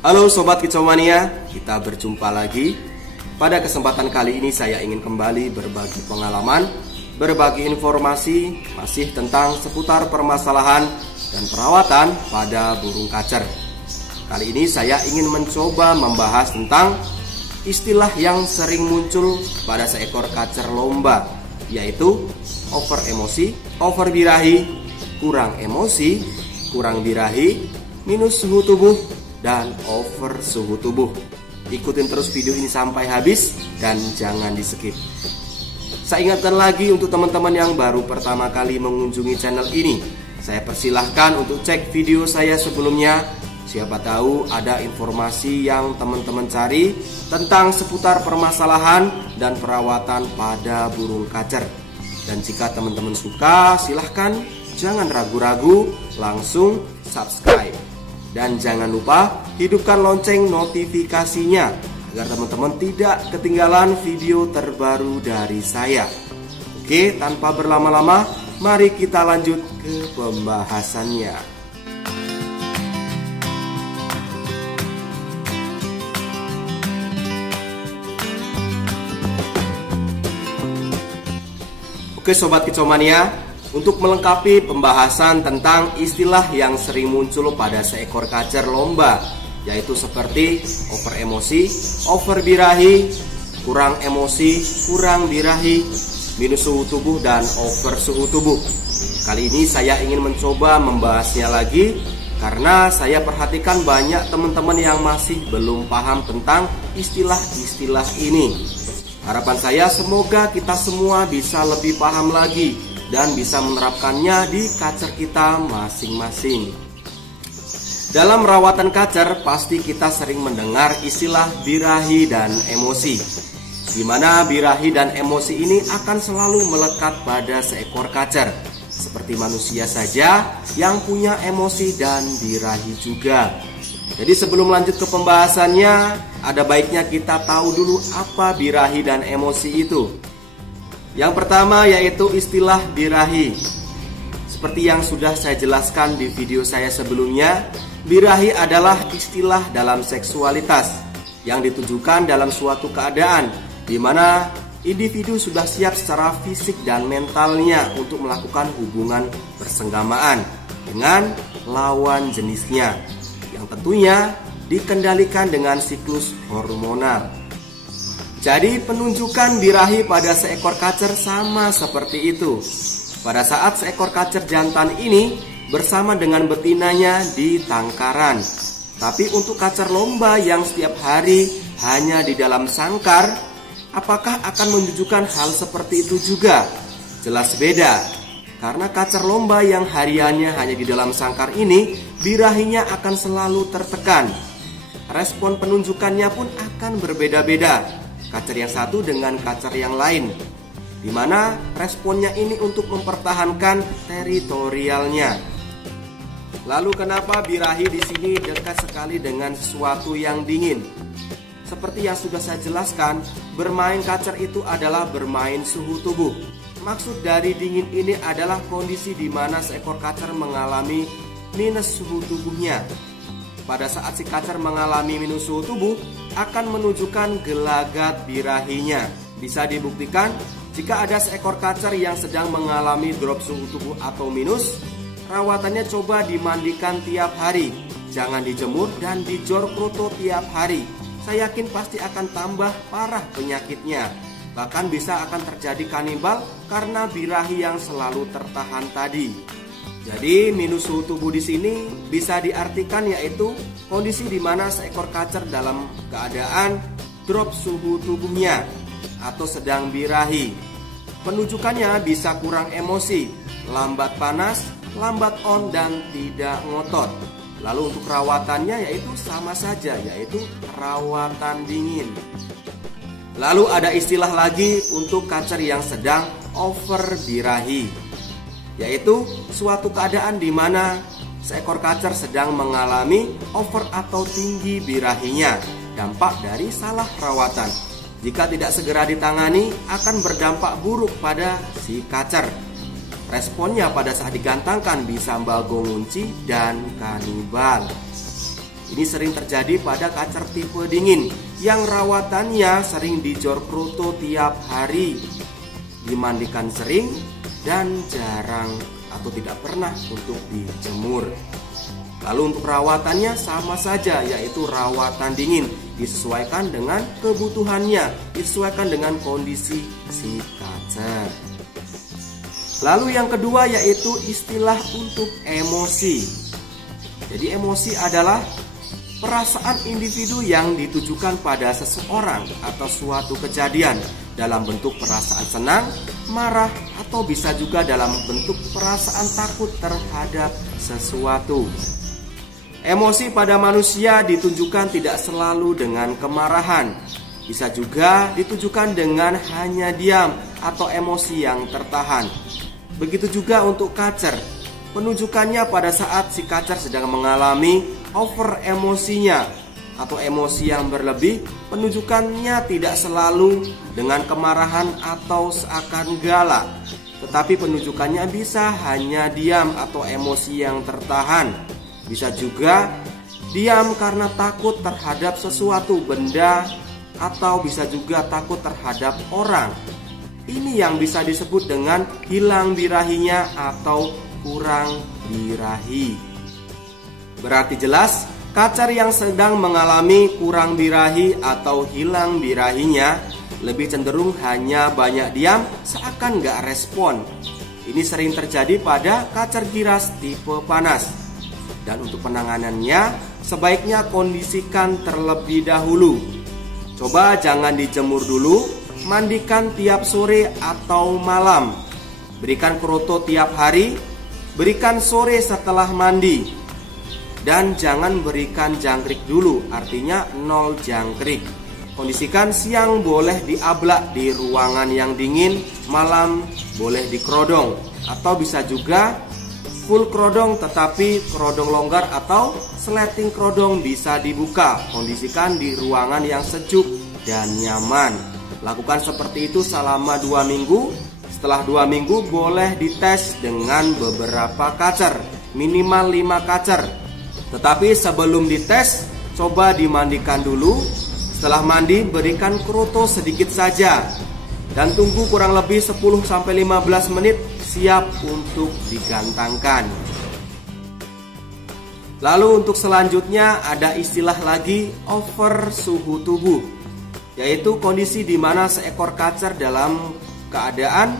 Halo Sobat Kicomania, kita berjumpa lagi. Pada kesempatan kali ini saya ingin kembali berbagi pengalaman, berbagi informasi masih tentang seputar permasalahan dan perawatan pada burung kacer. Kali ini saya ingin mencoba membahas tentang istilah yang sering muncul pada seekor kacer lomba, yaitu over emosi, over birahi, kurang emosi, kurang birahi, minus suhu tubuh, dan over suhu tubuh. Ikutin terus video ini sampai habis dan jangan di skip. Saya ingatkan lagi untuk teman-teman yang baru pertama kali mengunjungi channel ini, saya persilahkan untuk cek video saya sebelumnya. Siapa tahu ada informasi yang teman-teman cari tentang seputar permasalahan dan perawatan pada burung kacer. Dan jika teman-teman suka, silahkan jangan ragu-ragu, langsung subscribe. Dan jangan lupa hidupkan lonceng notifikasinya agar teman-teman tidak ketinggalan video terbaru dari saya. Oke, tanpa berlama-lama, mari kita lanjut ke pembahasannya. Oke Sobat Kicomania, untuk melengkapi pembahasan tentang istilah yang sering muncul pada seekor kacer lomba, yaitu seperti over emosi, over birahi, kurang emosi, kurang birahi, minus suhu tubuh, dan over suhu tubuh. Kali ini saya ingin mencoba membahasnya lagi karena saya perhatikan banyak teman-teman yang masih belum paham tentang istilah-istilah ini. Harapan saya semoga kita semua bisa lebih paham lagi dan bisa menerapkannya di kacer kita masing-masing. Dalam rawatan kacer pasti kita sering mendengar istilah birahi dan emosi, di mana birahi dan emosi ini akan selalu melekat pada seekor kacer, seperti manusia saja yang punya emosi dan birahi juga. Jadi sebelum lanjut ke pembahasannya, ada baiknya kita tahu dulu apa birahi dan emosi itu. Yang pertama yaitu istilah birahi. Seperti yang sudah saya jelaskan di video saya sebelumnya, birahi adalah istilah dalam seksualitas yang ditujukan dalam suatu keadaan di mana individu sudah siap secara fisik dan mentalnya untuk melakukan hubungan persenggamaan dengan lawan jenisnya, yang tentunya dikendalikan dengan siklus hormonal. Jadi penunjukan birahi pada seekor kacer sama seperti itu. Pada saat seekor kacer jantan ini bersama dengan betinanya di tangkaran. Tapi untuk kacer lomba yang setiap hari hanya di dalam sangkar, apakah akan menunjukkan hal seperti itu juga? Jelas beda. Karena kacer lomba yang hariannya hanya di dalam sangkar ini, birahinya akan selalu tertekan. Respon penunjukannya pun akan berbeda-beda, kacer yang satu dengan kacer yang lain, di mana responnya ini untuk mempertahankan teritorialnya. Lalu kenapa birahi di sini dekat sekali dengan sesuatu yang dingin? Seperti yang sudah saya jelaskan, bermain kacer itu adalah bermain suhu tubuh. Maksud dari dingin ini adalah kondisi di mana seekor kacer mengalami minus suhu tubuhnya. Pada saat si kacer mengalami minus suhu tubuh, akan menunjukkan gelagat birahinya. Bisa dibuktikan jika ada seekor kacer yang sedang mengalami drop suhu tubuh atau minus, rawatannya coba dimandikan tiap hari. Jangan dijemur dan dijor kroto tiap hari. Saya yakin pasti akan tambah parah penyakitnya. Bahkan bisa akan terjadi kanibal karena birahi yang selalu tertahan tadi. Jadi minus suhu tubuh di sini bisa diartikan yaitu kondisi di mana seekor kacer dalam keadaan drop suhu tubuhnya atau sedang birahi. Penunjukannya bisa kurang emosi, lambat panas, lambat on, dan tidak ngotot. Lalu untuk rawatannya yaitu sama saja, yaitu rawatan dingin. Lalu ada istilah lagi untuk kacer yang sedang over birahi, yaitu suatu keadaan di mana seekor kacer sedang mengalami over atau tinggi birahinya, dampak dari salah rawatan. Jika tidak segera ditangani akan berdampak buruk pada si kacer. Responnya pada saat digantangkan bisa bagong ngunci dan kanibal. Ini sering terjadi pada kacer tipe dingin yang rawatannya sering dijor kroto tiap hari, dimandikan sering dan jarang atau tidak pernah untuk dijemur. Lalu untuk perawatannya sama saja, yaitu rawatan dingin, disesuaikan dengan kebutuhannya, disesuaikan dengan kondisi si kacer. Lalu yang kedua yaitu istilah untuk emosi. Jadi emosi adalah perasaan individu yang ditujukan pada seseorang atau suatu kejadian dalam bentuk perasaan senang, marah, atau bisa juga dalam bentuk perasaan takut terhadap sesuatu. Emosi pada manusia ditunjukkan tidak selalu dengan kemarahan. Bisa juga ditujukan dengan hanya diam atau emosi yang tertahan. Begitu juga untuk kacer. Penunjukannya pada saat si kacer sedang mengalami over emosinya atau emosi yang berlebih. Penunjukannya tidak selalu dengan kemarahan atau seakan galak, tetapi penunjukannya bisa hanya diam atau emosi yang tertahan. Bisa juga diam karena takut terhadap sesuatu benda, atau bisa juga takut terhadap orang. Ini yang bisa disebut dengan hilang birahinya atau kurang birahi. Berarti jelas, kacer yang sedang mengalami kurang birahi atau hilang birahinya lebih cenderung hanya banyak diam, seakan gak respon. Ini sering terjadi pada kacer giras tipe panas. Dan untuk penanganannya, sebaiknya kondisikan terlebih dahulu. Coba jangan dijemur dulu, mandikan tiap sore atau malam. Berikan kroto tiap hari, berikan sore setelah mandi. Dan jangan berikan jangkrik dulu, artinya 0 jangkrik. Kondisikan siang boleh diablak di ruangan yang dingin, malam boleh dikerodong. Atau bisa juga full kerodong tetapi kerodong longgar atau sleting kerodong bisa dibuka. Kondisikan di ruangan yang sejuk dan nyaman. Lakukan seperti itu selama 2 minggu. Setelah 2 minggu boleh dites dengan beberapa kacer, minimal 5 kacer. Tetapi sebelum dites, coba dimandikan dulu. Setelah mandi, berikan kroto sedikit saja dan tunggu kurang lebih 10-15 menit siap untuk digantangkan. Lalu untuk selanjutnya ada istilah lagi over suhu tubuh, yaitu kondisi di mana seekor kacer dalam keadaan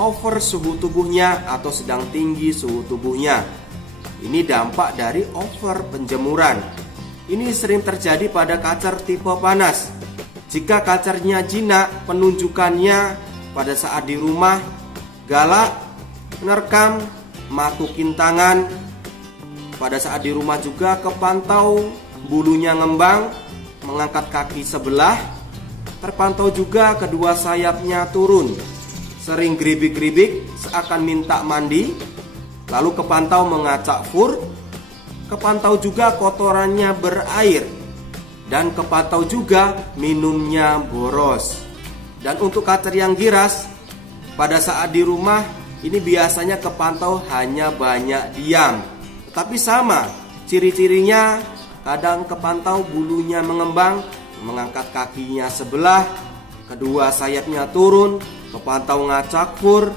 over suhu tubuhnya atau sedang tinggi suhu tubuhnya. Ini dampak dari over penjemuran. Ini sering terjadi pada kacer tipe panas. Jika kacernya jinak, penunjukannya pada saat di rumah galak, menerkam, matukin tangan. Pada saat di rumah juga kepantau bulunya ngembang, mengangkat kaki sebelah. Terpantau juga kedua sayapnya turun, sering geribik-geribik seakan minta mandi. Lalu kepantau mengacak fur. Kepantau juga kotorannya berair. Dan kepantau juga minumnya boros. Dan untuk kacer yang giras, pada saat di rumah ini biasanya kepantau hanya banyak diam. Tetapi sama, ciri-cirinya kadang kepantau bulunya mengembang, mengangkat kakinya sebelah, kedua sayapnya turun, kepantau ngacak fur,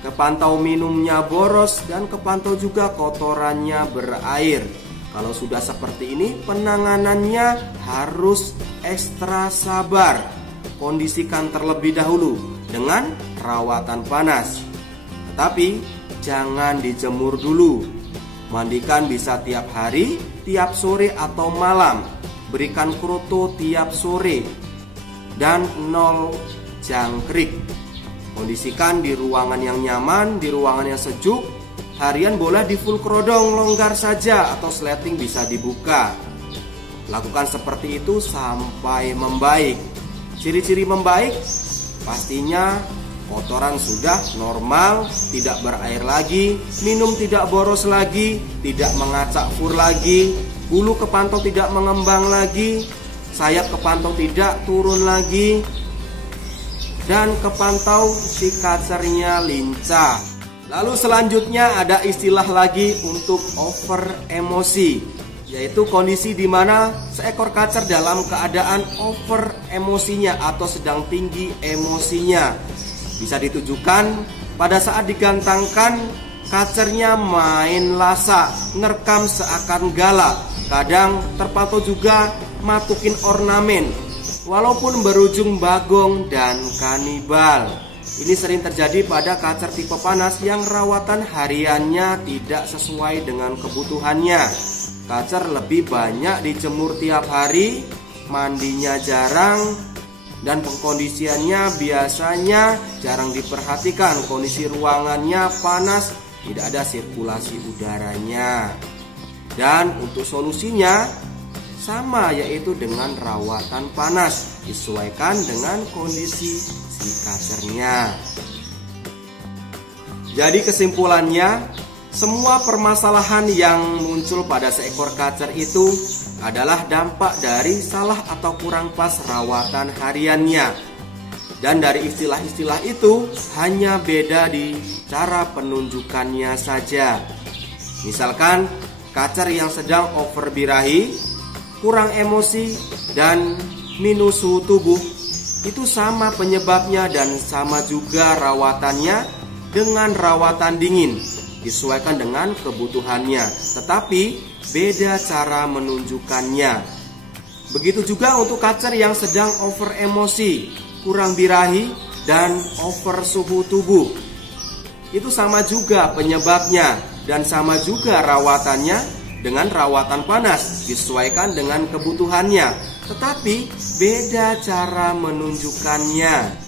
kepantau minumnya boros, dan kepantau juga kotorannya berair. Kalau sudah seperti ini, penanganannya harus ekstra sabar. Kondisikan terlebih dahulu dengan rawatan panas. Tetapi jangan dijemur dulu. Mandikan bisa tiap hari, tiap sore atau malam. Berikan kroto tiap sore. Dan 0 jangkrik. Kondisikan di ruangan yang nyaman, di ruangan yang sejuk. Harian boleh di full kerodong longgar saja atau sleting bisa dibuka. Lakukan seperti itu sampai membaik. Ciri-ciri membaik pastinya kotoran sudah normal, tidak berair lagi, minum tidak boros lagi, tidak mengacak fur lagi, bulu kepantau tidak mengembang lagi, sayap kepantau tidak turun lagi, dan kepantau si kacernya lincah. Lalu selanjutnya ada istilah lagi untuk over emosi, yaitu kondisi di mana seekor kacer dalam keadaan over emosinya atau sedang tinggi emosinya. Bisa ditujukan pada saat digantangkan, kacernya main lasa, ngerekam seakan galak, kadang terpantau juga matukin ornamen, walaupun berujung bagong dan kanibal. Ini sering terjadi pada kacer tipe panas yang rawatan hariannya tidak sesuai dengan kebutuhannya. Kacer lebih banyak dijemur tiap hari, mandinya jarang, dan pengkondisiannya biasanya jarang diperhatikan. Kondisi ruangannya panas, tidak ada sirkulasi udaranya. Dan untuk solusinya sama, yaitu dengan rawatan panas, disesuaikan dengan kondisi si kacernya. Jadi kesimpulannya, semua permasalahan yang muncul pada seekor kacer itu adalah dampak dari salah atau kurang pas rawatan hariannya. Dan dari istilah-istilah itu hanya beda di cara penunjukannya saja. Misalkan kacer yang sedang over birahi, kurang emosi, dan minus suhu tubuh, itu sama penyebabnya dan sama juga rawatannya dengan rawatan dingin, disesuaikan dengan kebutuhannya, tetapi beda cara menunjukkannya. Begitu juga untuk kacer yang sedang over emosi, kurang birahi, dan over suhu tubuh. Itu sama juga penyebabnya dan sama juga rawatannya dengan rawatan panas, disesuaikan dengan kebutuhannya, tetapi beda cara menunjukkannya.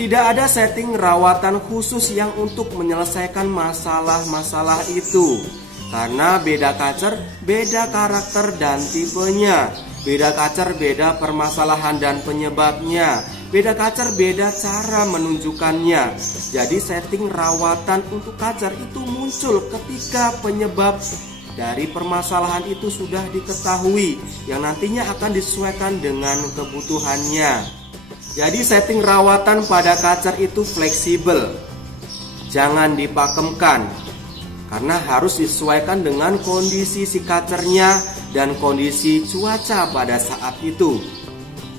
Tidak ada setting rawatan khusus yang untuk menyelesaikan masalah-masalah itu. Karena beda kacer, beda karakter dan tipenya. Beda kacer, beda permasalahan dan penyebabnya. Beda kacer, beda cara menunjukkannya. Jadi setting rawatan untuk kacer itu muncul ketika penyebab dari permasalahan itu sudah diketahui, yang nantinya akan disesuaikan dengan kebutuhannya. Jadi setting rawatan pada kacer itu fleksibel, jangan dipakemkan, karena harus disesuaikan dengan kondisi si kacernya dan kondisi cuaca pada saat itu.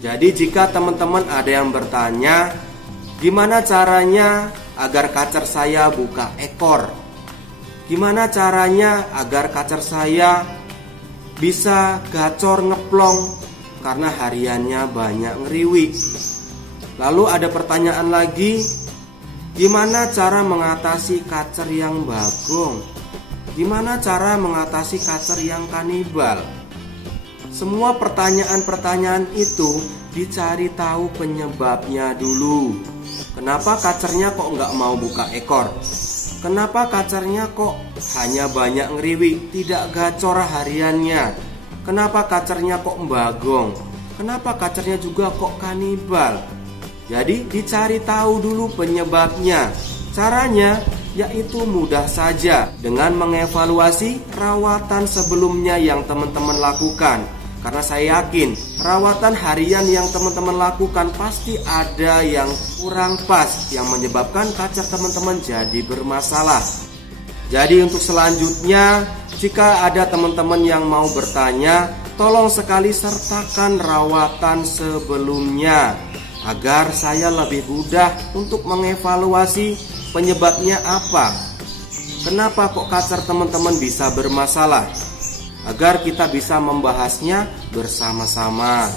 Jadi jika teman-teman ada yang bertanya, gimana caranya agar kacer saya buka ekor? Gimana caranya agar kacer saya bisa gacor ngeplong karena hariannya banyak ngeriwik? Lalu ada pertanyaan lagi, gimana cara mengatasi kacer yang bagong? Gimana cara mengatasi kacer yang kanibal? Semua pertanyaan-pertanyaan itu dicari tahu penyebabnya dulu. Kenapa kacernya kok nggak mau buka ekor? Kenapa kacernya kok hanya banyak ngeriwik, tidak gacor hariannya? Kenapa kacernya kok bagong? Kenapa kacernya juga kok kanibal? Jadi dicari tahu dulu penyebabnya. Caranya yaitu mudah saja, dengan mengevaluasi rawatan sebelumnya yang teman-teman lakukan. Karena saya yakin rawatan harian yang teman-teman lakukan pasti ada yang kurang pas, yang menyebabkan kacer teman-teman jadi bermasalah. Jadi untuk selanjutnya, jika ada teman-teman yang mau bertanya, tolong sekali sertakan rawatan sebelumnya, agar saya lebih mudah untuk mengevaluasi penyebabnya apa. Kenapa kok kacer teman-teman bisa bermasalah, agar kita bisa membahasnya bersama-sama.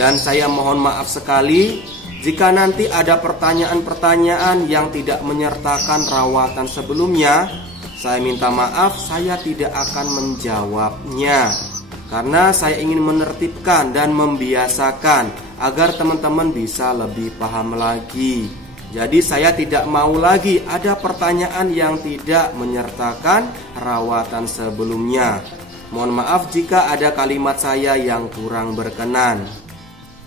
Dan saya mohon maaf sekali jika nanti ada pertanyaan-pertanyaan yang tidak menyertakan rawatan sebelumnya. Saya minta maaf, saya tidak akan menjawabnya, karena saya ingin menertibkan dan membiasakan agar teman-teman bisa lebih paham lagi. Jadi saya tidak mau lagi ada pertanyaan yang tidak menyertakan rawatan sebelumnya. Mohon maaf jika ada kalimat saya yang kurang berkenan.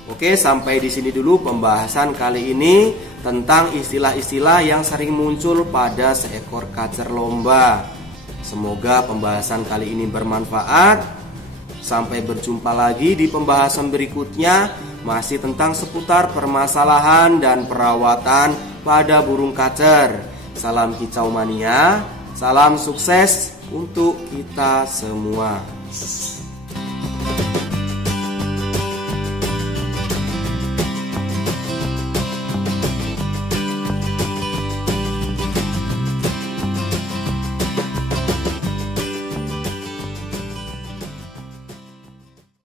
Oke, sampai di sini dulu pembahasan kali ini tentang istilah-istilah yang sering muncul pada seekor kacer lomba. Semoga pembahasan kali ini bermanfaat. Sampai berjumpa lagi di pembahasan berikutnya, masih tentang seputar permasalahan dan perawatan pada burung kacer. Salam kicau mania, salam sukses untuk kita semua. Bye.